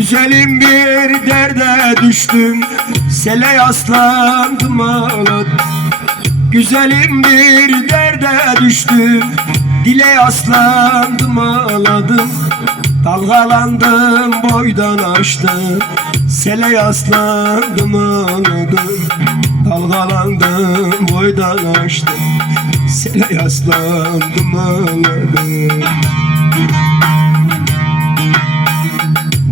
Güzelim bir derde düştüm Sele yaslandım ağladım Güzelim bir derde düştüm Dile yaslandım ağladım. Dalgalandım boydan aştım Sele yaslandım ağladım. Dalgalandım boydan aştım Sele yaslandım ağladım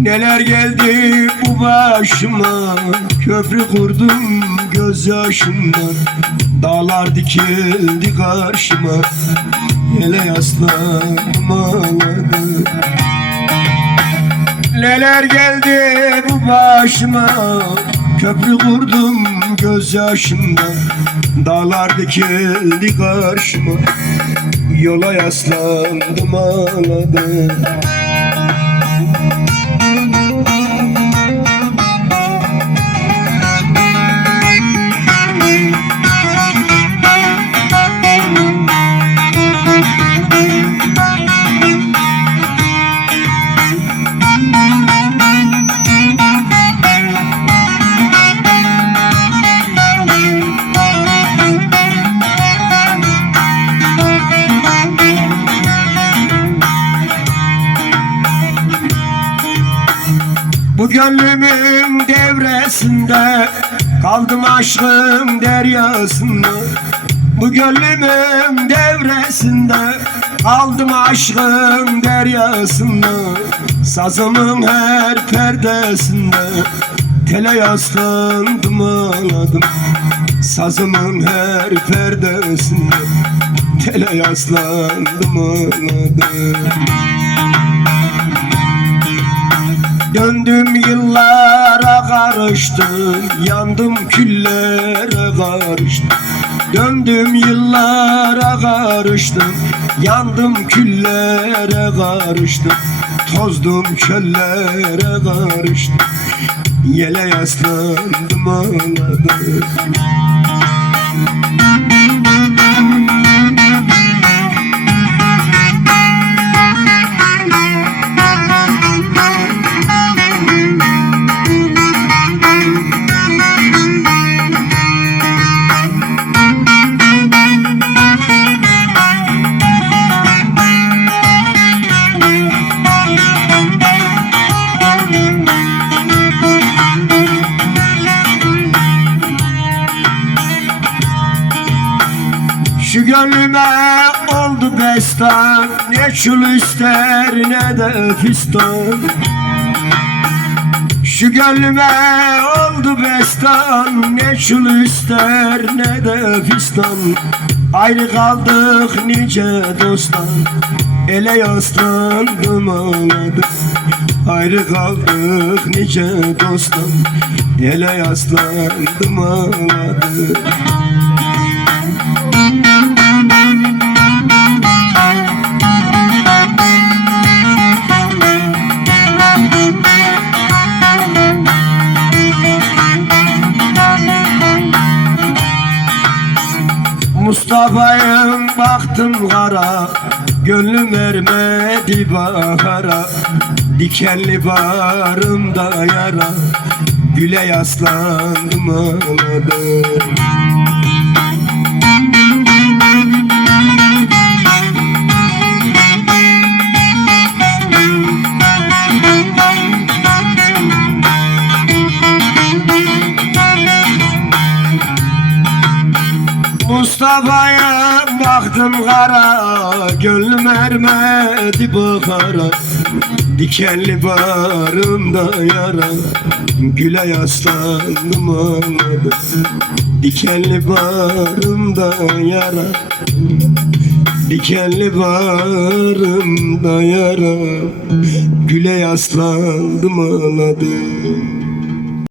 Neler geldi bu başıma? Köprü kurdum gözyaşımdan Dağlar dikildi karşıma. Yele yaslandım ağladım Neler geldi bu başıma? Köprü kurdum gözyaşımdan Dağlar dikildi karşıma. Yola yaslandım ağladım Bu gönlümün devresinde Kaldım aşkım deryasında. Bu gönlümün devresinde Kaldım aşkım deryasında. Sazımın her perdesinde Tele yaslandım ağladım. Sazımın her perdesinde Tele yaslandım ağladım Döndüm yıllara karıştım Yandım küllere karıştım Döndüm yıllara karıştım Yandım küllere karıştım Tozdum çöllere karıştım Yele yaslandım ağladım Şu gönlüme oldu bestan Ne çul ister ne de fistan. Şu gönlüme oldu bestan Ne çul ister ne de fistan. Ayrı kaldık nice dosttan Ele yaslandım ağladım. Ayrı kaldık nice dosttan Ele yaslandım ağladım Mustafa'yım baktım kara Gönlüm ermedi bahara. Dikenli bağrımda yara Güle yaslandım ağladım Mustafa'ya baktım kara Gönlüm ermedi bahara Dikenli bağrımda yara Güle yaslandım ağladım Dikenli bağrımda yara Dikenli bağrımda yara. Güle yaslandım ağladım